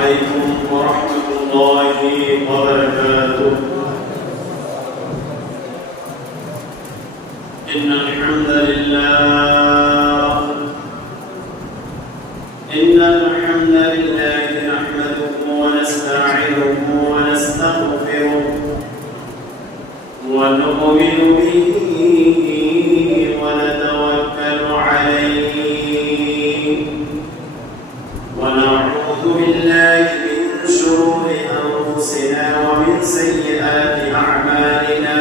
عليكم ورحمة الله وبركاته. إن الحمد لله نحمده ونستعينه ونستغفره ونؤمن به ونتوكل عليه ونعوذ بالله من شرور أنفسنا ومن سيئات أعمالنا.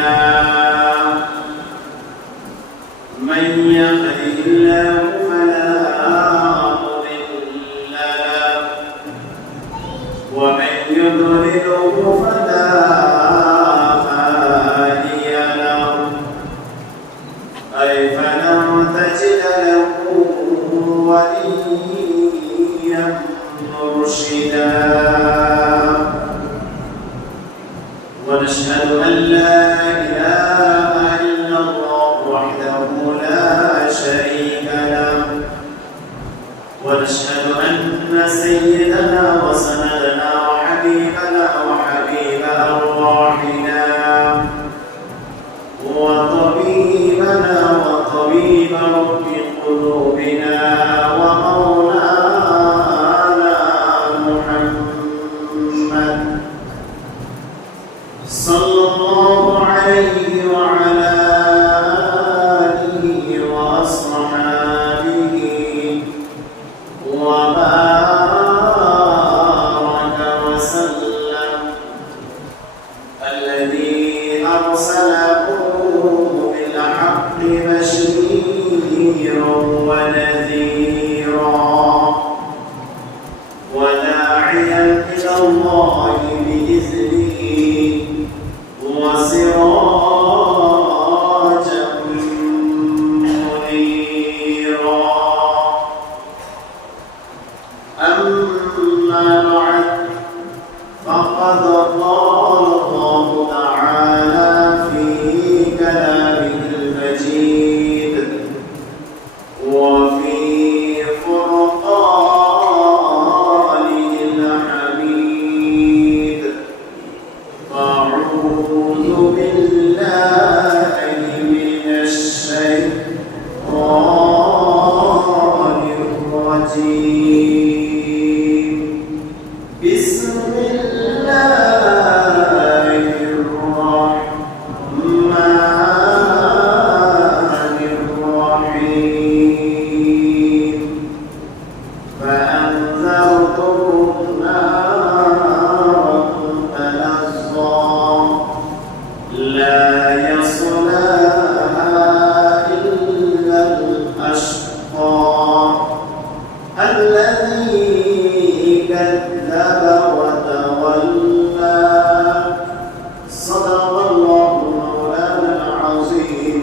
من يهده الله فلا مضل له ومن يضلله فلا هادي له فلن تجد له وليا مرشدا. ونشهد أن لا إله إلا الله وحده لا شريك له. ونشهد أن سيدنا وسندنا وحبيبنا وحبيب أرواحنا وطبيبنا وطبيب رب قلوبنا ومولانا محمد صلى الله عليه وعلى آله وأصحابه وبارك وسلم الذي أرسله بالحق بشيرا ونذيرا وداعيا إلى الله بإذنه وسراجا منيرا. أما بعد فقد قال الله تعالى في كلامه المجيد وفي فرقانه الحميد. أعوذ بالله من الشيطان الرجيم. بسم الله الرحمن الرحيم. فأنذرتكم نارا تلظى لا يصلاها إلا الأشقى الذي كذب وتولى. صدق الله مولانا العظيم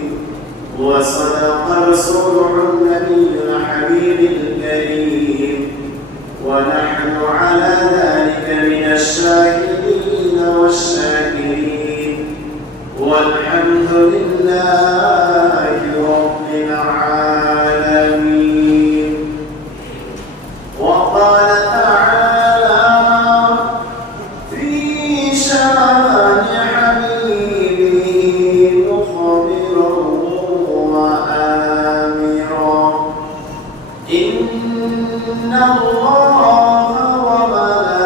وصدق رسوله النبي الحبيب الكريم. ونحن على ذلك من الشاهدين والشاكرين والحمد لله رب العالمين. وقال تعالى في شان حبيبه مخبرا وآمرا. إن الله وملائكته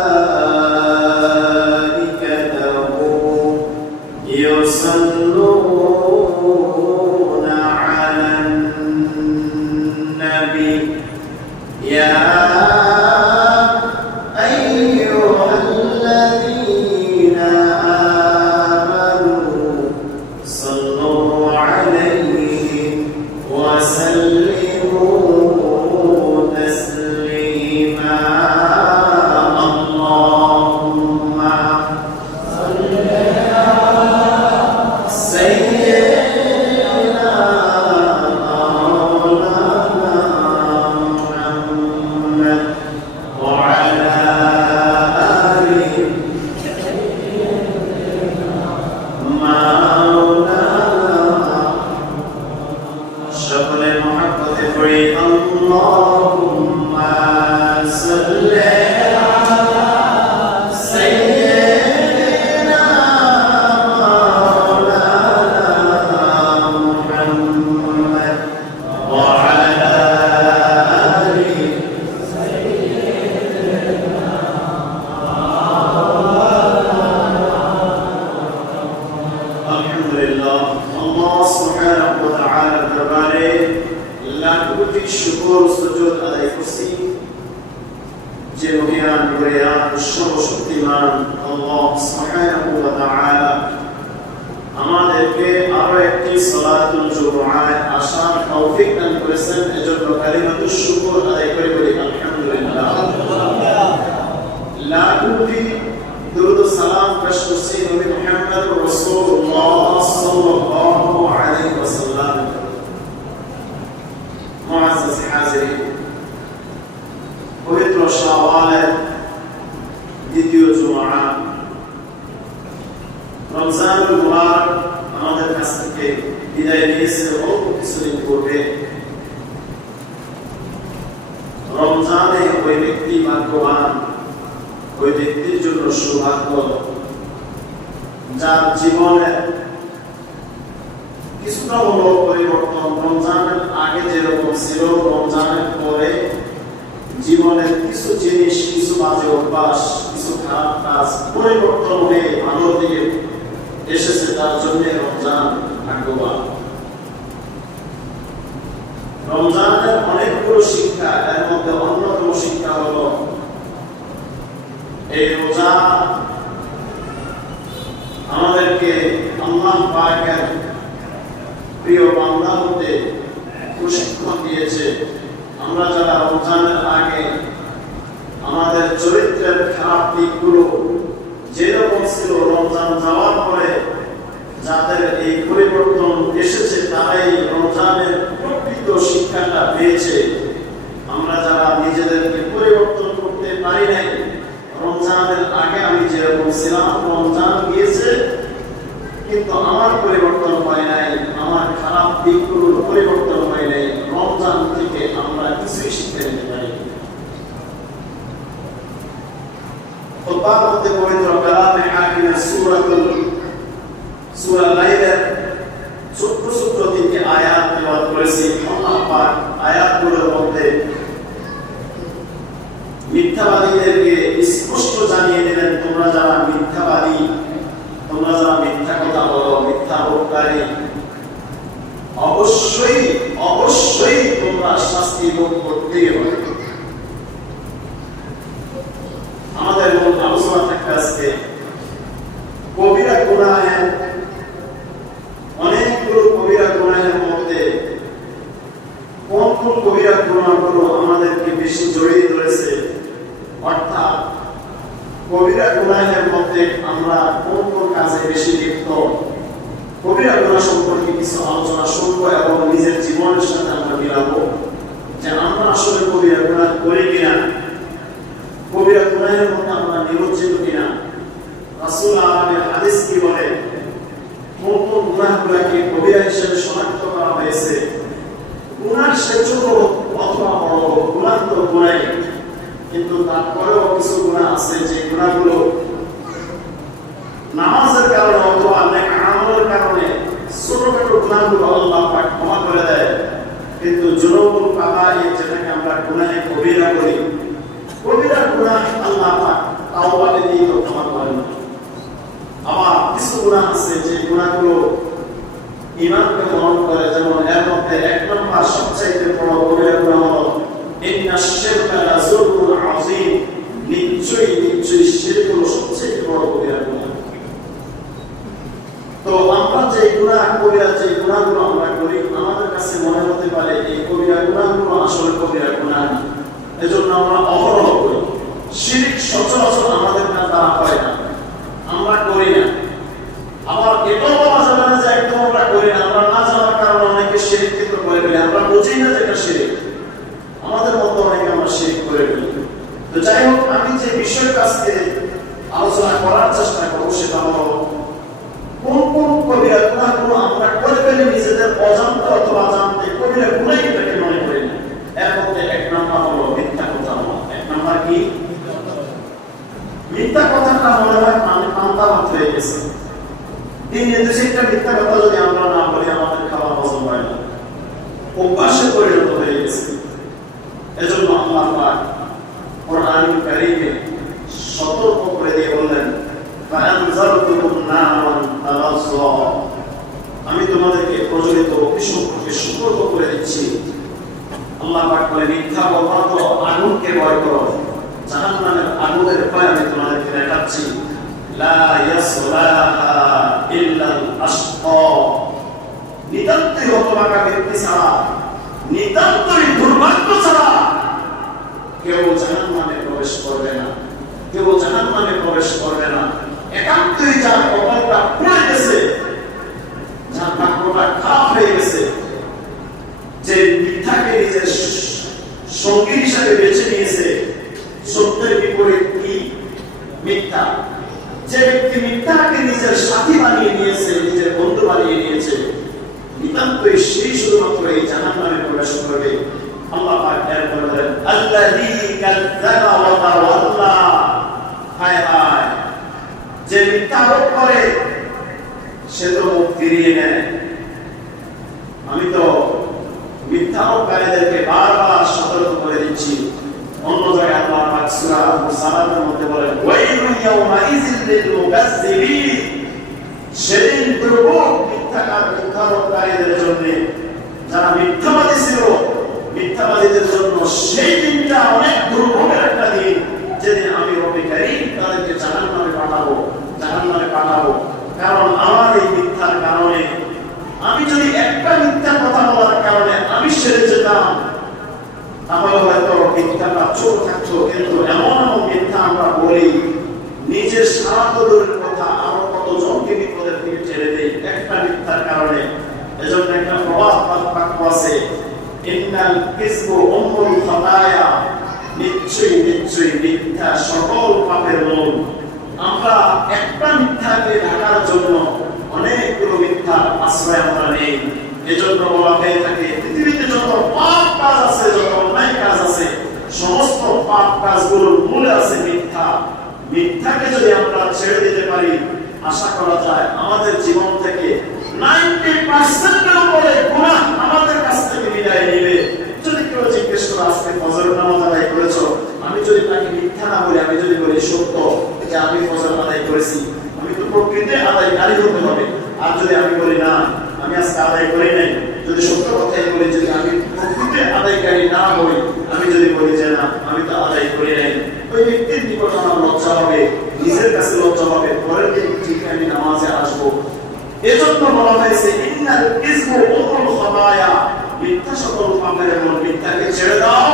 يصلون বয়ান করে সর্বশক্তিমান আল্লাহ সুবহানাহু ওয়া তাআলা আমাদেরকে আরো একটি সালাতুল জুমআয় আসার তৌফিক দান করেছেন। এজন্য কালিমাতুশ শুকর আদায় করে বলি আলহামদুলিল্লাহ। লাখি দুরূদ ও সালাম পেশ করছি নবী মুহাম্মদ রাসূলুল্লাহ সাল্লাল্লাহু আলাইহি ওয়াসাল্লাম। মুআজ্জাজ হাজিরিন, পবিত্র শাওয়ালের দ্বিতীয় জুমআ, রমজানুল মুবারক আমাদের কাছ থেকে বিদায় নিয়েছে অল্প কিছুদিন পূর্বে। রমজানে ওই ব্যক্তি ভাগ্যবান, ওই ব্যক্তির জন্য সৌভাগ্য যার জীবনে কিছুটা হলো পরিবর্তন। রমজানের আগে যেরকম ছিল, রমজানের পরে জীবনের কিছু জিনিস, কিছু বাজে অভ্যাস, কিছু খারাপ কাজ পরিবর্তন হয়ে ভালোর দিকে এসেছে। তার জন্য রমজান ভাগ্যবান। রমজানের অনেকগুলো শিক্ষা, এর মধ্যে অন্যতম শিক্ষা হলো এই রোজা আমাদেরকে আল্লাহ পাকের প্রিয় বান্দা হতে প্রশিক্ষণ দিয়েছে। আমরা যারা রমজানের আগে আমাদের চরিত্রের খারাপ দিকগুলো যেরকম ছিল, রমজান যাওয়ার পরে যাদের এই পরিবর্তন এসেছে তারাই রমজানের প্রকৃত শিক্ষাটা পেয়েছে। আমরা যারা নিজেদেরকে পরিবর্তন করতে পারি নাই, রমজানের আগে আমি যেরকম ছিলাম, রমজান গিয়েছে কিন্তু আমার পরিবর্তন হয় নাই, আমার খারাপ দিকগুলোর পরিবর্তন হয় নাই, রমজান থেকে আমরা কিছুই শিখতে নিতে পারি। খুতবার মধ্যে পবিত্র কালামে হাকিমের সূরা লাইলের ছোট্ট ছোট্ট তিনটি আয়াত তেলাওয়াত করেছি। আল্লাহ পাক আয়াতগুলোর মধ্যে মিথ্যাবাদীদেরকে স্পষ্ট জানিয়ে দিলেন, তোমরা যারা মিথ্যাবাদী, তোমরা যারা মিথ্যা কথা বলো, মিথ্যা বক্তারি, অবশ্যই অবশ্যই তোমরা শাস্তি ভোগ করতেই হবে। আমাদের মূল আলোচনা থাকবে আজকে কবিরা গুনাহের, অনেকগুলো কবিরা গুনাহের মধ্যে কোন কোন কবিরা গুনাহগুলো আমাদেরকে বেশি জড়িয়ে ধরেছে, অর্থাৎ কবিরা গুনাহের মধ্যে আমরা কোন কোন কাজে বেশি লিপ্ত। কবিরা গুনাহ সম্পর্কে কিছু আলোচনা শুনবো এবং নিজের জীবনের সাথে আমরা মিলাবো যে আমরা আসলে কবিরা গুনাহ করি কিনা, কবিরা গুনাহের মধ্যে আমরা নিমজ্জিত কিনা। রাসূল আলাইহিস হাদিস কি বলে, কোন কোন গুনাহগুলোকে কবিরা হিসেবে শনাক্ত করা হয়েছে। গুনাহ সে ছোট অথবা বড়, গুনাহ তো গুনাহ, কিন্তু তারপরেও কিছু গুনাহ আছে যে গুনাহগুলো নামাজের কারণে অথবা নেক আমলের কারণে ছোটখাটো গুনাহগুলো আল্লাহ পাক ক্ষমা করে দেয়। কিন্তু যুনুবুল কাবাইর, যেটাকে আমরা গুনাহে কবিরা বলি, কবিরা গুনাহ আল্লাহ পাক তাওবা দিয়ে তো ক্ষমা করেন না। আবার কিছু গুনাহ আছে যে গুনাহগুলো ঈমানকে হরণ করে। যেমন এর মধ্যে এক নম্বর সবচাইতে বড় কবিরা গুনাহ হলো ইন্নাশ শিরকা লাযুলমুন আযীম। নিশ্চয়ই নিশ্চয়ই শিরক হলো সবচেয়ে বড় কবিরা গুনাহ। তো আমরা যে গুনাহ কবিরা, যে গুনাহগুলো আমরা করি, আমাদের কাছে মনে হতে পারে এই কবিরা গুনাহগুলো আসলে কবিরা গুনাহ না, এজন্য আমরা অহরহ করি। শিরক সচরাচর আমাদের দ্বারা হয় না, আমরা করি না। আবার এটাও বলা যাবে না যে একদম আমরা করি না, আমরা না জানার কারণে অনেকে শিরক কিন্তু করে ফেলি, আমরা বুঝি না যে এটা শিরক। আমাদের মধ্যে অনেকে আমরা শিরক করে ফেলি। তো যাই হোক, আমি যে বিষয়ের কাছে আলোচনা করার চেষ্টা করবো সেটা হলো কোন কোন কবিরা গুনাহগুলো আমরা করে ফেলি নিজেদের অজান্তে অথবা জানতে, কবিরা গুনাহ এটাকে মনে করি না। এর মধ্যে এক নম্বর হলো মিথ্যা কথা বলা। এক নম্বর কি? মিথ্যা কথাটা মনে হয় পান্তা ভাত হয়ে গেছে। দিনে দুই চারটা মিথ্যা কথা যদি আমরা না বলি, আমাদের খাওয়া হজম হয় না, অভ্যাসে পরিণত হয়ে গেছে। এজন্য আল্লাহ পাক কোরআনুল কারীমে সতর্ক করে দিয়ে বললেন, ফাআনজারতুকুম নারান তালাযযা। আমি তোমাদেরকে প্রজ্বলিত অগ্নি সম্পর্কে সতর্ক করে দিচ্ছি। আল্লাহ পাক বলে, মিথ্যা বলবা তো আগুনকে ভয় করো, জাহান্নামের সময় আমি তোমাদেরকে দেখাচ্ছি লা ইয়াসলাহা ইল্লাল আশকা, নিতান্তই হতভাগা ব্যক্তি ছাড়া, নিতান্তই দুর্ভাগ্য ছাড়া কেউ জাহান্নামে প্রবেশ করবে না, কেউ জাহান্নামে প্রবেশ করবে না। একান্তই যার কপালটা পুড়ে গেছে, যার ভাগ্যটা খারাপ হয়ে গেছে, যে মিথ্যাকে নিজের সঙ্গী হিসাবে বেছে নিয়েছে। সত্যের বিপরীত কি? মিথ্যা। যে ব্যক্তি মিথ্যাকে নিজের সাথী বানিয়ে নিয়েছে, নিজের বন্ধু বানিয়ে নিয়েছে, নিতান্তই সেই শুধুমাত্র এই জাহান্নামে প্রবেশ করবে। আল্লাহ পাক এরপরে বলেন আল্লাযী কাযযাবা ওয়া তাওয়াল্লা, হায় হায়, যে মিথ্যা আরোপ করে সে তো মুখ ফিরিয়ে নেয়। আমি তো মিথ্যা আরোপকারীদেরকে বারবার সতর্ক করে দিচ্ছি। অন্য জায়গায় আল্লাহ পাক সূরা আল-মুসালাতের মধ্যে বলেন ওয়াইলু ইয়াওমাইযিল লিল মুকাজ্জিবিন, সেদিন দুর্ভোগ মিথ্যা আরোপকারীদের জন্য, যারা মিথ্যাবাদী ছিল, মিথ্যাবাদীদের জন্য সেই দিনটা অনেক দুর্ভোগের একটা দিন, যেদিন আমি রব্বুল কারীম তাদেরকে জাহান্নামে পাঠাবো, জাহান্নামে পাঠাবো। কারণ আমার এই মিথ্যার কারণে, আমি যদি একটা মিথ্যা কথা বলার কারণে আমি সেরে যেতাম, তাহলে হয়তো মিথ্যাটা চোখ থাকতো। কিন্তু এমন এমন মিথ্যা আমরা বলি, নিজের স্বার্থ দূরের কথা আরো কতজনকে বিপদের দিকে ঠেলে দেই একটা মিথ্যার কারণে। এজন্য একটা প্রবাদ বাক্য আছে, ইন্নাল কিসবু উম্মুল খাতায়া, নিশ্চয়ই নিশ্চয়ই মিথ্যা সকল পাপের মূল। আমরা একটা মিথ্যাকে ঢাকার জন্য অনেকগুলো মিথ্যার আশ্রয় আমরা নেই। এজন্য বলা হয়ে থাকে পৃথিবীতে যত পাপ কাজ আছে, যত অন্যায় কাজ আছে, সমস্ত পাপ কাজগুলোর মূলে আছে মিথ্যা। মিথ্যাকে যদি আমরা ছেড়ে দিতে পারি, আশা করা যায় আমাদের জীবন থেকে 90% এর উপরে গুনাহ আমাদের কাছ থেকে বিদায় নেবে। যদি কেউ জিজ্ঞেস করে আজকে ফজরের নামাজ আদায় করেছো, আমি যদি তাকে মিথ্যা না বলি, আমি যদি বলি সত্য যে আমি ফজর আদায় করেছি, আমি তো প্রকৃতি আদায়কারী হতে হবে। আর যদি আমি বলি না আমি আজকে আদায় করি নাই, যদি সত্য কথাই বলি, যদি আমি প্রকৃতি আদায়কারী না হই, আমি যদি বলি যে না আমি তো আদায় করি নাই, ওই ব্যক্তির নিকট আমার লজ্জা হবে, নিজের কাছে লজ্জা হবে, পরের দিন ঠিক আমি নামাজে আসবো। এজন্য বলা হয়েছে ইন্নাল কিসবু উম্মুল খাতায়া, মিথ্যা সকল পাপের মূল। মিথ্যাকে ছেড়ে দাও,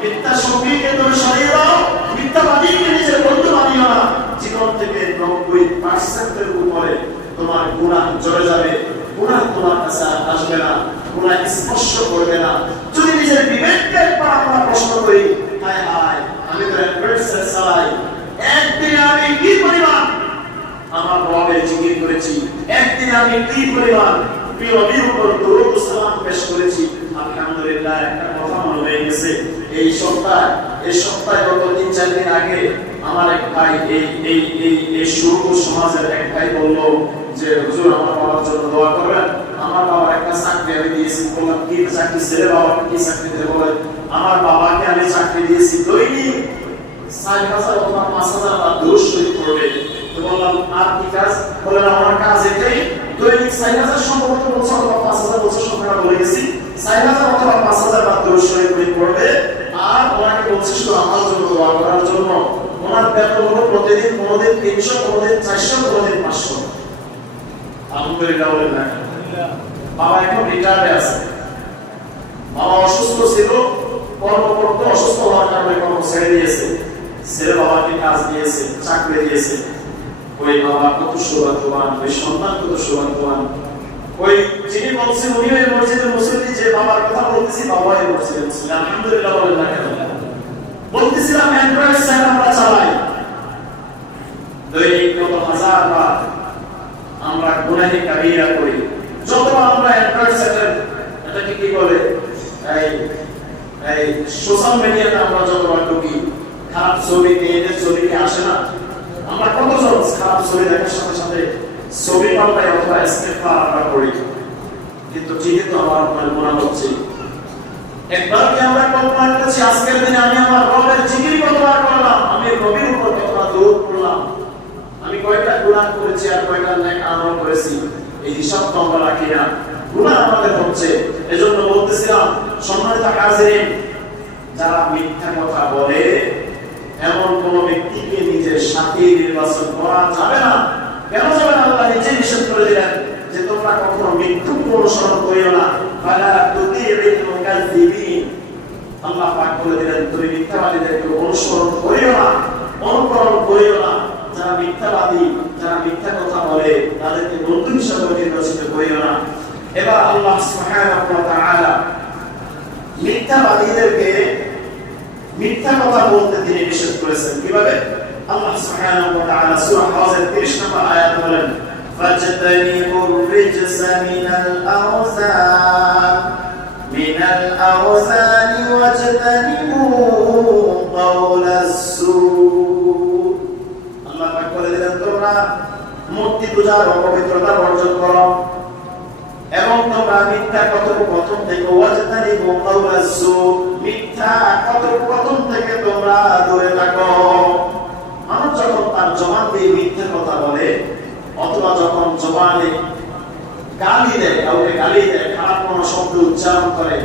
মিথ্যা সঙ্গীকে তুমি সরিয়ে দাও, মিথ্যাবাদীকে নিজের বন্ধু বানিও না। জীবন থেকে 90% এর উপরে তোমার গুনাহ চলে যাবে, গুনাহ তোমার কাছে আসবে না, গুনাহ স্পর্শ করবে না। যদি নিজের বিবেককে একবার আমরা প্রশ্ন করি, হায় হায় আমি তো অ্যান্ড্রয়েড সেট চালাই, একদিন আমি কি পরিমাণ আমার রবের জিকির করেছি, একদিন আমি কি পরিমাণ প্রিয় নবীর উপর দরুদ ও সালাম পেশ করেছি। আলহামদুলিল্লাহ, একটা কথা মনে হয়ে গেছে, এই সপ্তাহে গত 3-4 দিন আগে আমার এক ভাই এই সুরপুর সমাজের এক ভাই বলল যে হুজুর আমার বাবার জন্য দোয়া করবেন। আমার বাবার একটা চাকরি আমি দিয়েছি। বললাম কি চাকরি? ছেলে বাবা কি চাকরি দিতে? বলে আমার বাবাকে আমি চাকরি দিয়েছি দৈনিক 4,000 অথবা 5,000 বার দরুদ শরীফ পড়বে। তো বললাম আর কি কাজ? বললেন আমার কাজ এটাই, দৈনিক 4,000 সম্ভবত বলছে অথবা 5,000 বলছে, সংখ্যাটা বলে গেছি, 4,000 অথবা 5,000 বার দরুদ শরীফ পড়বে। আর ওনাকে বলছি শুধু আমার জন্য দোয়া করার জন্য। ওনার বেতন হলো প্রতিদিন কোনোদিন 300, কোনোদিন 400, কোনোদিন 500। আলহামদুলিল্লাহ বলেন না? বাবা এখন রিটায়ার্ডে আছে। বাবা অসুস্থ ছিল, কর্ম করতে অসুস্থ হওয়ার কারণে কর্ম ছেড়ে দিয়েছে। ছেলে বাবাকে কাজ দিয়েছে, চাকরি দিয়েছে। ওই বাবা কত সৌভাগ্যবান, ওই সন্তান কত সৌভাগ্যবান। ওই যিনি বলছেন উনি ওই মসজিদের মুসল্লি, যে বাবার কথা বলতেছি বাবা এই মসজিদের মুসল্লি। আলহামদুলিল্লাহ বলেন না কেন? বলতেছিলাম অ্যান্ড্রয়েড সেট আমরা চালাই, দৈনিক কত হাজার বার আমরা গুনাহে কাবিরা করি। যত আমরা অ্যান্ড্রয়েড সেটের এটাকে কি বলে, এই সোশ্যাল মিডিয়াতে আমরা যতবার ঢুকি, খারাপ ছবি মেয়েদের ছবিকে আসে না, আমরা কতজন খারাপ ছবি দেখার সাথে সাথে ছবি পাল্টাই অথবা স্ক্রিপ্ট আমরা করি। কিন্তু ঠিকই তো আমার আপনার গুনাহ হচ্ছে। একবার কি আমরা কল্পনা করেছি আজকের দিনে আমি আমার রবের জিকির কতবার করলাম, আমি নবীর উপর কতবার দরুদ পড়লাম, আমি কয়টা গুনাহ করেছি আর কয়টা নেক আমল করেছি? এই হিসাব তো আমরা রাখি না। গুনাহ আমাদের হচ্ছে। এজন্য বলতেছিলাম সম্মানিত হাজিরিন, যারা মিথ্যা কথা বলে এমন কোন ব্যক্তিকে নিজের সাথী নির্বাচন করা যাবে না। কেন যাবে না? আল্লাহ নিজে নিষেধ করে দিলেন যে তোমরা কখনো মিথ্যুক অনুসরণ করিও না। ফালা তুতিবিল মুকাজ্জিবিন, আল্লাহ পাক বলে দিলেন তুমি মিথ্যাবাদীদেরকে অনুসরণ করিও না, অনুকরণ করিও না। যারা মিথ্যাবাদী, যারা মিথ্যা কথা বলে তাদেরকে বন্ধু হিসেবে নির্বাচিত করিও না। এবার আল্লাহ সুবহানাহু ওয়া তাআলা মিথ্যাবাদীদেরকে মিথ্যা কথা বলতে তিনি নিষেধ করেছেন। কিভাবে? আল্লাহ সুবহানাহু ওয়া তাআলা সূরা হাজের 30 নম্বর আয়াত বলেন ফাজতানিবুর রিজসা মিনাল আওসানি ওয়াজতানিবু কাওলাস সূ। আল্লাহ পাক বলে দিলেন তোমরা মূর্তি পূজার অপবিত্রতা বর্জন করো এবং তোমরা মিথ্যা কথোপকথন থেকে ওয়াজতানিবু কাওলাস সূ, মিথ্যা কথোপকথন থেকে তোমরা দূরে থাকো। মানুষ যখন তার জবান দিয়ে মিথ্যা কথা বলে অথবা যখন জবানে গালি দেয়, কাউকে গালি দেয়, খারাপ কোনো শব্দ উচ্চারণ করে,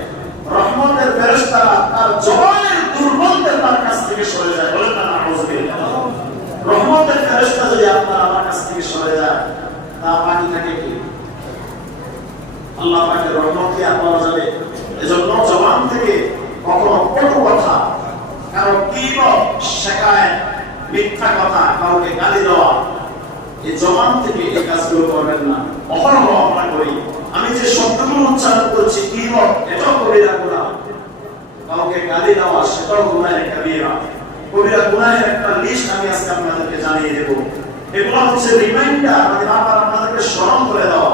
রহমতের ফেরেশতারা তার জবানের দুর্গন্ধে তার কাছ থেকে সরে যায়। বলেন না নাউযুবিল্লাহ। রহমতের ফেরেশতা যদি আপনার আমার কাছ থেকে সরে যায় তা বাকি থাকে কি? আল্লাহ পাকের রহমত কি আর পাওয়া যাবে? এজন্য জবান থেকে কখনো কটু কথা, কারো গীবত, শিকায়ত, মিথ্যা কথা, কাউকে গালি দেওয়া, এই জবান থেকে এই কাজগুলো করবেন না। অহরহ আমরা করি। আমি যে শব্দগুলো উচ্চারণ করছি গীবত, এটাও কবিরা গুনাহ। কাউকে গালি দেওয়া সেটাও গুনাহের কাবীরা। কবিরা গুনাহের একটা লিস্ট আমি আজকে আপনাদেরকে জানিয়ে দেব। এগুলো হচ্ছে রিমাইন্ডার, মানে বারবার আপনাদেরকে স্মরণ করে দেওয়া।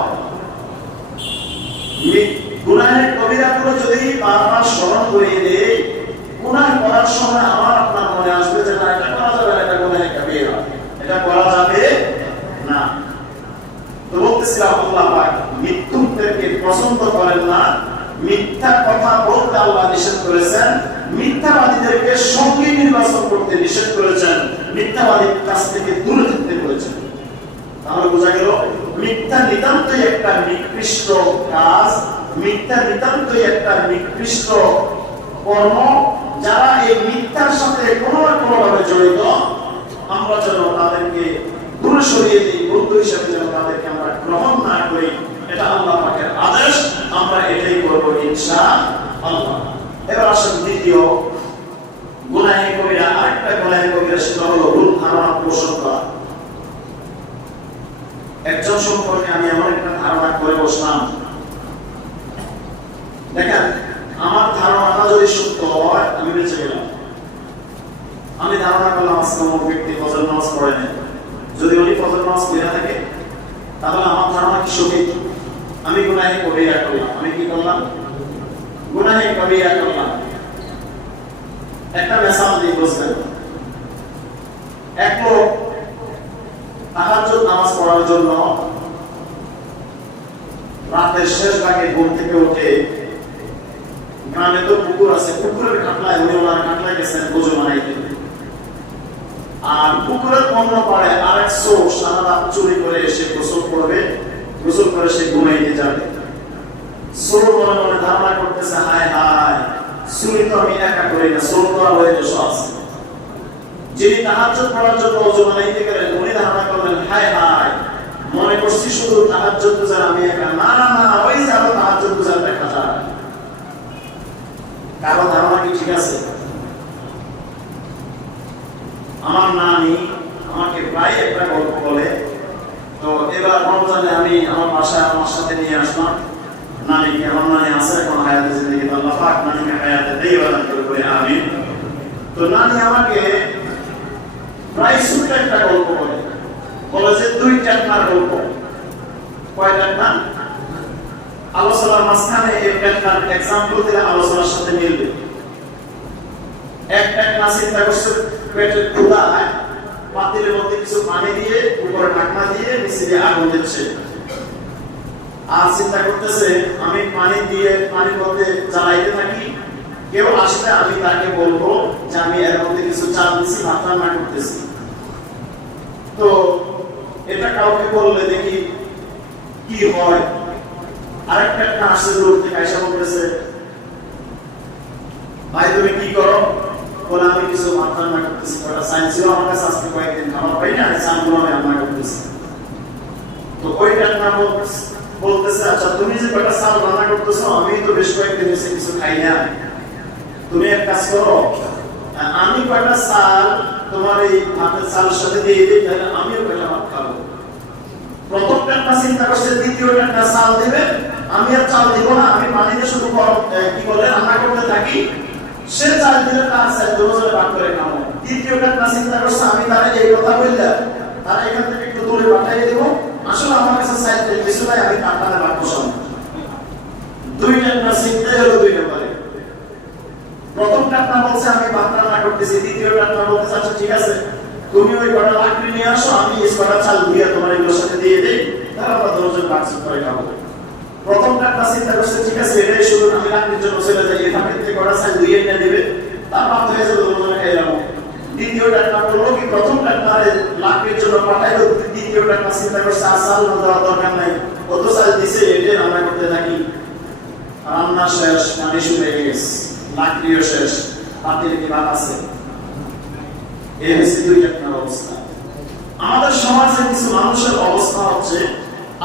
গুনাহের কবিরাগুলো যদি বারবার স্মরণ করিয়ে দেই, গুনাহ করার সময় আমার আপনার মনে আসবে যে না, এটা করা যাবে না, এটা গুনাহের কাবীরা, এটা করা যাবে না। তো বলতেছিলাম আল্লাহ পাক মিথ্যুকদেরকে পছন্দ করেন না, মিথ্যা কথা বলতে আল্লাহ নিষেধ করেছেন, মিথ্যাবাদীদেরকে সঙ্গী নির্বাচন করতে নিষেধ করেছেন, মিথ্যাবাদীর কাছ থেকে দূরে থাকতে বলেছেন। তাহলে বোঝা গেল মিথ্যা নিতান্তই একটা নিকৃষ্ট কাজ, মিথ্যা নিতান্তই একটা নিকৃষ্ট কর্ম। যারা এই মিথ্যার সাথে কোনো না কোনোভাবে জড়িত, আমরা যেন তাদেরকে দূরে সরিয়ে দিই, বন্ধু হিসেবে যেন তাদেরকে আমরা গ্রহণ না করি। এটা আল্লাহ পাকের আদেশ, আমরা এটাই করবো ইনশাআল্লাহ। এবার আসুন দ্বিতীয় গুনাহে কবিরা, আরেকটা গুনাহে কবিরা, সেটা হলো ভুল ধারণা পোষণ করা। একজন সম্পর্কে আমি এমন একটা ধারণা করে বসলাম, দেখেন আমার ধারণাটা যদি সত্য হয় আমি বেঁচে গেলাম। আমি ধারণা করলাম আজকে অমুক ব্যক্তি ফজর নামাজ পড়ে না, যদি উনি ফজর নামাজ পড়ে থাকে তাহলে আমার ধারণা কি সঠিক? আমি গুনাহে কবিরা করলাম। আমি কি করলাম? গুনাহে কবিরা করলাম। একটা মেসাল দিয়ে বুঝবেন। এক লোক তাহাজ্জুদ নামাজ পড়ার জন্য রাতের শেষ ভাগে ঘুম থেকে উঠে, গ্রামে তো পুকুর আছে, পুকুরের কাটলায় উনি ওনার কাটলায় গেছেন গোসল বানাইতে। আর পুকুরের অন্য পাড়ে আরেক চোর সারা রাত চুরি করে এসে গোসল করবে, গোসল করে সে ঘুমাইতে যাবে। চোর মনে মনে ধারণা করতেছে হায় হায়, চুরি তো আমি একা করি না, চোর করা হয়ে বসে আছে। যিনি তাহাজ্জুদ পড়ার জন্য ওযু বানাইতে গেলেন উনি ধারণা করলেন হায় হায়, মনে করছি শুধু তাহাজ্জুদ গুজার আমি একা। না না না, ওই যে আরো তাহাজ্জুদ গুজার দেখা যায়। কারো ধারণা কি ঠিক আছে? আমার নানি আমাকে প্রায় একটা গল্প বলে। তো এবার রমজানে আমি আমার বাসায় আমার সাথে নিয়ে আসলাম নানিকে। আমার নানি আছে এখন হায়াতে, জিন্দেগি আল্লাহ পাক নানিকে হায়াতে দেই বাদান করে আমিন। তো নানি আমাকে প্রায় ছোট্ট একটা গল্প বলে, বলে যে দুই টাকার গল্প। কয় টাকা? আলোচনার মাঝখানে এই টাকার এক্সাম্পল দিলে আলোচনার সাথে মিলবে। এক টাকা চিন্তা করছে পেটে ক্ষুধা, পাতিলের মধ্যে কিছু পানি দিয়ে উপরে ঢাকনা দিয়ে নিচে দিয়ে আগুন দিচ্ছে। আর চিন্তা করতেছে আমি পানি দিয়ে পানির মধ্যে জ্বালাইতে থাকি, কেউ আসলে আমি তাকে বলবো যে আমি এর মধ্যে কিছু চাল দিচ্ছি, ভাত রান্না করতেছি। তো এটা কাউকে বললে দেখি কি হয়। আরেকটা একটা আসছে দূর থেকে আইসা বলতেছে ভাই তুমি কি করো? বলে আমি কিছু ভাত রান্না করতেছি। ওটা সায়েন্সিও আমার কাছে আজকে কয়েকদিন খাওয়া সালগুলো আমি রান্না করতেছি। তো ওই টাকা বলতেছে, আচ্ছা তুমি যে কয়টা সাল রান্না করতেছো আমি তো বেশ কয়েকদিন এসে কিছু খাই না, তুমি এক কাজ করো, আমি কয়টা সাল তোমার এই ভাতের চালের সাথে দিয়ে দিই, তাহলে আমিও কয়টা ভাত খাবো। প্রথম টাকা চিন্তা করছে দ্বিতীয় টাকা চাল দিবে, আমি আর চাল দিব না, আমি পানিতে শুধু কি বলে রান্না করতে থাকি, সে চাল দিলে তার চাল দুজনে ভাগ করে খাবো। দ্বিতীয় টাকা চিন্তা করছে আমি তারা এই কথা বললে তারা এখান থেকে একটু দূরে পাঠিয়ে দেবো, আসলে আমার কাছে চাইল কিছু নাই, আমি তার টাকা ভাগ বসাবো। দুই টাকা চিন্তাই হলো দুই নম্বরে। প্রথম টাকা বলছে আমি ভাত রান্না করতেছি, দ্বিতীয় টাকা বলতেছে আচ্ছা ঠিক আছে তুমি ওই কটা লাকড়ি নিয়ে আসো, আমি এই কটা চাল দিয়ে তোমার এগুলোর সাথে দিয়ে দিই, তাহলে আমরা দুজন ভাগযোগ করে খাবো। প্রথম টাকা চিন্তা করছে ঠিক আছে এটাই শুধু, আমি লাকড়ির জন্য চলে যাই, এখান থেকে কটা চাল দিয়ে এনে দিবে, তার ভাত হয়ে যাবে, দুজনে খেয়ে যাবো। দ্বিতীয় টাকা করলো কি প্রথম টাকা লাকড়ির জন্য পাঠাইলো, দ্বিতীয় টাকা চিন্তা করছে আর চাল না দেওয়ার দরকার নাই, কত চাল দিছে এটাই রান্না করতে থাকি। রান্না শেষ, পানি শুকিয়ে গেছে, লাকড়িও শেষ, পাতিল কি ভাত আছে। এই হচ্ছে দুই টাকার অবস্থা। আমাদের সমাজে কিছু মানুষের অবস্থা হচ্ছে,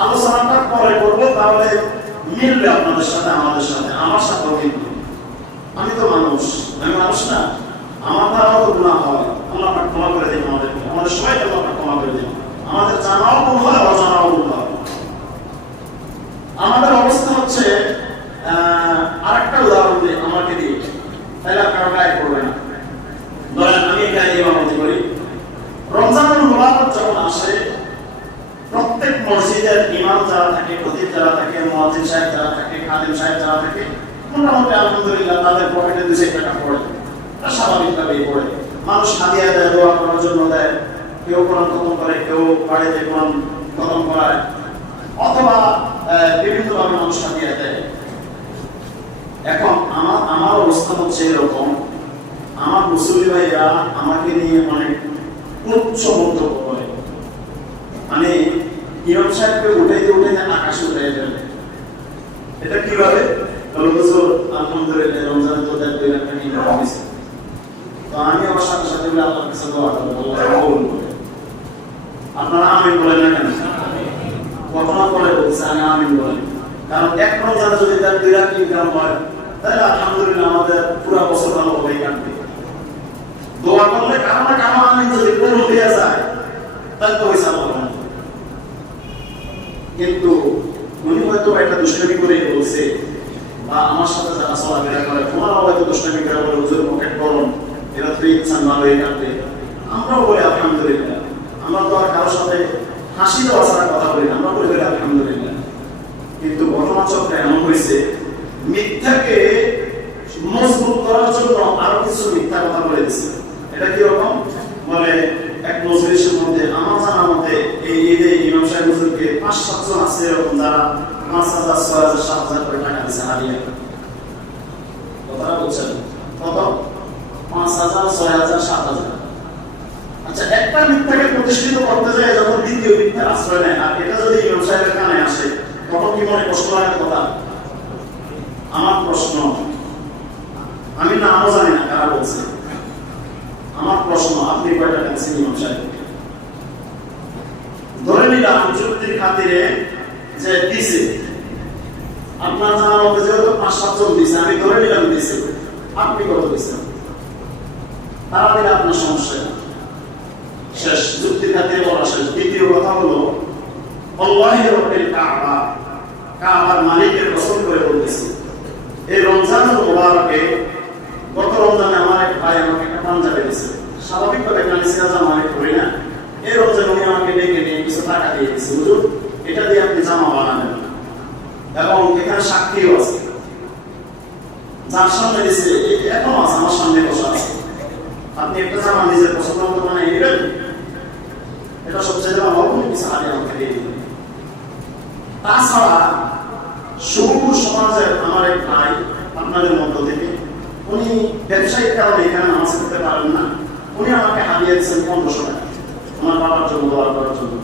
আলোচনাটা পরে করবো তাহলে মিলবে আপনাদের সাথে আমাদের সাথে, আমার সাথেও কিন্তু আমি তো মানুষ, আমি মানুষ না, আমার দ্বারাও তো গুনাহ হয়, আল্লাহ পাক ক্ষমা করে দিন আমাদেরকে, আমাদের সবাইকে আল্লাহ পাক ক্ষমা করে দিন, আমাদের জানাও ভুল হয় অজানাও ভুল হয়। আমাদের অবস্থা হচ্ছে আরেকটা উদাহরণ দিই আমাকে দিয়ে, তাহলে আপনারা গায়ে করবেন না। ধরেন আমি এখানে ইমামতি করি, রমজানুল মুবারক যখন আসে প্রত্যেক মসজিদের ইমাম যারা থাকে, খতিব যারা থাকে, মুয়াজ্জিন সাহেব যারা থাকে, খাদেম সাহেব যারা থাকে, মোটামুটি আলহামদুলিল্লাহ তাদের পকেটে 2 টাকা পড়ে, এটা স্বাভাবিকভাবেই পড়ে। মানুষ হাদিয়া দেয়, দোয়া করার জন্য দেয়, কেউ কোরআন খতম করে, কেউ বাড়িতে কোরআন খতম করায়, অথবা বিভিন্নভাবে মানুষ হাদিয়া দেয়। এখন আমার অবস্থা হচ্ছে এরকম, আমার মুসলিম ভাইরা আমাকে নিয়ে অনেক উচ্চ মন্তব্য করে, মানে ইমাম সাহেবকে উঠাইতে উঠাইতে আকাশে উঠাই ফেলে। এটা কিভাবে? আলহামদুলিল্লাহ রমজানে তো 2 লাখ টাকা ইনকাম হয়েছে, তো আমি আমার সাথে সাথে আল্লাহর কাছে দোয়া করবো, আল্লাহ কবুল করে। আপনারা আমিন বলেন না কেন? ঘটনা করে বলছে আমি আমিন বলেন, কারণ এক রমজানে যদি তার 2 লাখ ইনকাম হয় তাহলে আলহামদুলিল্লাহ আমাদের পুরো বছর ভালো হবে কাটবে। দোয়া করলে কারো না কারো আমিন যদি কবুল হয়ে যায় তাহলে তো হয়েছে আল্লাহ। কিন্তু উনি হয়তো একটা দুষ্টামি করে বলছে, বা আমার সাথে যারা চলাফেরা করে ওনারাও হয়তো দুষ্টামি করে বলে হুজুর পকেট গরম, এরা তো ইনসান ভালো হয়ে কাটবে, আমরাও বলি আলহামদুলিল্লাহ। আমরা তো আর কারোর সাথে হাসি দেওয়া ছাড়া কথা বলি না, আমরা বলি আলহামদুলিল্লাহ। কিন্তু ঘটনা চক্রে এমন হয়েছে, মিথ্যাকে মজবুত করার জন্য আরো কিছু মিথ্যা কথা বলে দিচ্ছে। এটা কিরকম বলে, এক মজলিসের মধ্যে আমার জানা মতে এই ঈদে ইমাম সাহেব হুজুরকে 5-7 জন আছে এরকম যারা 5,000, 6,000, 7,000 করে টাকা দিচ্ছে হাদিয়া। কথাটা বলছেন কত? 5,000, 6,000, 7,000। আচ্ছা, একটা মিথ্যাকে প্রতিষ্ঠিত করতে যায় যখন দ্বিতীয় মিথ্যার আশ্রয় নেয়, আর এটা যদি ইমাম সাহেবের কানে আসে তখন কি মনে কষ্ট লাগার কথা? আমার প্রশ্ন, আমি নামও জানি না কারা বলছে, আমার প্রশ্ন আপনি কয়টা টানছেন ইমাম সাহেব? ধরে নিলাম যুক্তির খাতিরে যে দিছে, আপনার জানা মতে যেহেতু 5-7 জন দিছে, আমি ধরে নিলাম দিছে, আপনি কত দিচ্ছেন? তারা দিলে আপনার সমস্যা শেষ, যুক্তির খাতিরে বলা শেষ। দ্বিতীয় কথা হলো আল্লাহি রাব্বিল কাবা, কাবার মালিকের কসম করে বলতেছি, এই রমজানুল মুবারকে গত রমজানে আমার এক ভাই আমাকে একটা পাঞ্জাবি দিয়েছে, স্বাভাবিকভাবে একটা নিসিয়া জামা আমি করি না, এই রমজানে উনি আমাকে ডেকে নিয়ে কিছু টাকা দিয়ে দিয়েছে, হুজুর এটা দিয়ে আপনি জামা বানাবেন, এবং এখানে সাক্ষীও আছে, যার সামনে দিচ্ছে এখনো আছে, আমার সামনে বসা আছে, আপনি একটা জামা নিজের পছন্দ মতো বানিয়ে নেবেন, এটা সবচেয়ে অল্প কিছু হাদিয়া আমাকে দিয়ে দিবেন। তাছাড়া সুবুর সমাজের আমার এক ভাই আপনাদের মধ্য থেকে, উনি ব্যবসায়িক কারণে এখানে নামাজ পড়তে পারেন না, উনি আমাকে হাদিয়া দিয়েছেন 1500 টাকা আমার বাবার জন্য দোয়া করার জন্য।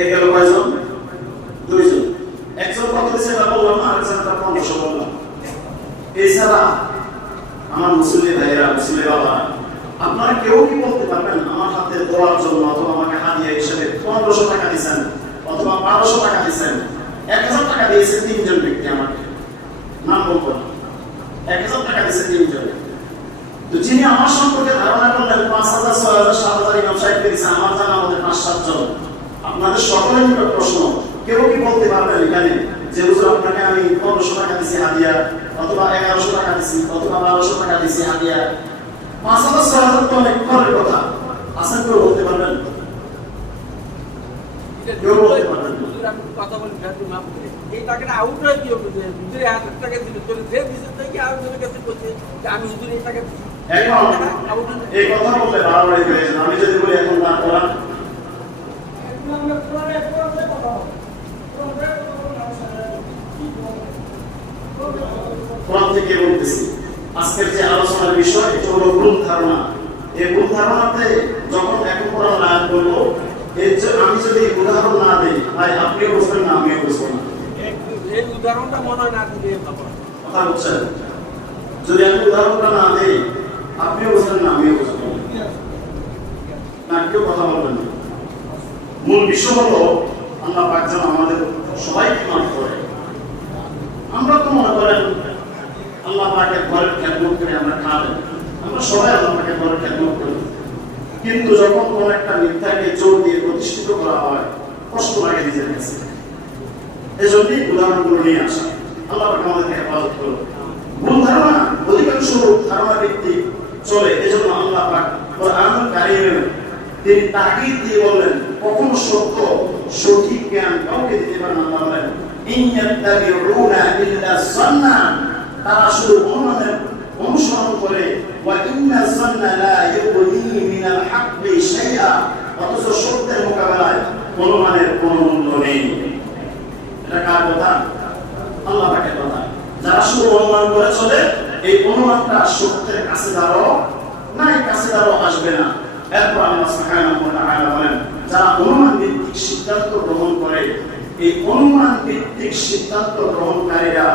এই গেল কয়জন? 2 জন। একজন কত দিয়েছে তা বললাম না, আরেকজন তার 1500 বললাম। এছাড়া আমার মুসলিম ভাইয়েরা, মুসলিম বাবা আপনারা কেউ কি বলতে পারবেন আমার হাতে দোয়ার জন্য অথবা আমাকে হাদিয়া হিসেবে 1500 টাকা দিয়েছেন অথবা 1200 টাকা দিয়েছেন, 1000 টাকা দিয়েছে 3 জন ব্যক্তি আমাকে, নাম বলবো না, 1000 টাকা দিয়েছে 3 জন। তো যিনি আমার সম্পর্কে ধারণা করলেন 5000, 6000, 7000 ইমাম সাহেব দিয়েছে, আমার জানা আমাদের 5-7 জন। আপনাদের সকলের নিকট প্রশ্ন, কেউ কি বলতে পারবেন এখানে যে হুজুর আপনাকে আমি 1500 টাকা দিয়েছি হাদিয়া, অথবা 1100 টাকা দিয়েছি, অথবা 1200 টাকা দিয়েছি হাদিয়া? 5000, 6000 তো অনেক পরের কথা। আছেন কেউ বলতে পারবেন? কেউ বলতে পারবেন? কথা বলি এই টাকাটা আউট হয়ে কি হবে? হুজুর 1000 টাকা দিল, তোর যে দিছে তাই কি আউটের কাছে বলছে যে আমি হুজুর এই টাকা দিছি। এখন এই কথা বলতে বারবার হয়ে যায়। আমি যদি বলি এখন না করা কোরআন থেকে বলতেছি, আজকের যে আলোচনার বিষয় এটা হলো ভুল ধারণা। এই ভুল ধারণাতে যখন এখন কোরআন আয়াত বলবো, আমি যদি উদাহরণ না দিই ভাই আপনিও বুঝবেন না, আমিও বুঝবো না। এই উদাহরণটা মনে হয় না দিলে কথা বুঝছেন? যদি আমি উদাহরণটা না দিই আপনিও বুঝবেন না, আমিও বুঝবো না, কেউ কথা বলবেন না। মূল বিষয় হলো আল্লাহ পাক যেন আমাদের সবাইকে মাফ করে। আমরা তো মনে করেন আল্লাহ পাকের ঘরের খেদমত করে আমরা খাবেন, আমরা সবাই আল্লাহ পাকের ঘরের খেদমত করি, কিন্তু যখন কোন একটা মিথ্যাকে জোর দিয়ে প্রতিষ্ঠিত করা হয় কষ্ট লাগে নিজের কাছে। এই জন্যই উদাহরণগুলো নিয়ে আসা। আল্লাহ পাক আমাদেরকে হেফাজত করুন। ভুল ধারণা অধিকাংশ ধারণা ভিত্তিক চলে, এজন্য আল্লাহ পাক কোরআনুল কারীমে তিনি তাকিদ দিয়ে বললেন কখনো সত্য সঠিক জ্ঞান কাউকে দিতে পারেন। আল্লাহ বলেন ইন্নাতাবিউনা ইল্লা যান্না, তারা শুধু অনুমানের অনুসরণ করে, ওয়া ইন্না যান্না লা ইউগনি মিনাল হাক্কি শাইআ, অথচ সত্যের মোকাবেলায় অনুমানের কোনো মূল্য নেই। এটা কার কথা? আল্লাহ পাকের কথা। যারা শুধু অনুমান করে চলে, এই অনুমানটা সত্যের কাছে দাঁড়াও নাই, কাছে দাঁড়াও আসবে না। এরপর আল্লাহ সুবহানাহু ওয়া তাআলা বলেন যারা অনুমান ভিত্তিক সিদ্ধান্ত গ্রহণ করে, এই অনুমান ভিত্তিক সিদ্ধান্ত গ্রহণকারীরা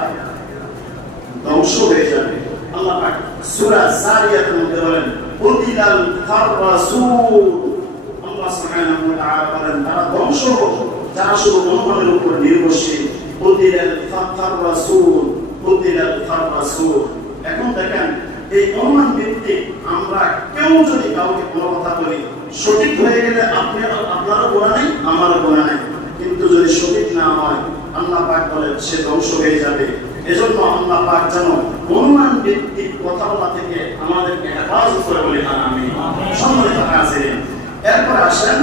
ধ্বংস হয়ে যাবে। আল্লাহ পাক সূরা যারিয়াতের মধ্যে বলেন উতিলাল ফাররাসুল, আল্লাহ সুবহানাহু ওয়া তাআলা বলেন তারা ধ্বংস হবে যারা শুধু অনুমানের উপর নির্ভরশীল। উতিলাল ফাররাসুল, উতিলাল ফাররাসুল। এখন দেখেন এই অনুমান ভিত্তিক আমরা কেউ যদি কাউকে কোনো কথা বলি, সঠিক হয়ে গেলে আপনারও গোনা নেই, আমারও গোনা নেই, কিন্তু যদি সঠিক না হয় আল্লাহ পাক বলেন সে ধ্বংস হয়ে যাবে। এজন্য আল্লাহ পাক যেন অনুমান ভিত্তিক কথা বলা থেকে আমাদেরকে হেফাজত করে বলি আমিন। সম্মানিত হাজিরিন, এরপর আসেন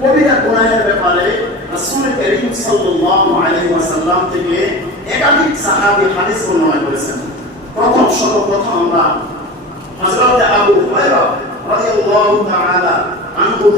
কবিরা গুনাহের ব্যাপারে রাসূল করিম সাল্লাল্লাহু আলাইহি ওয়াসাল্লাম থেকে একাধিক সাহাবী হাদিস বর্ণনা করেছেন। সর্বপ্রথম আমরা হযরত আবু হুরায়রা রাদিয়াল্লাহু তাআলা আনহু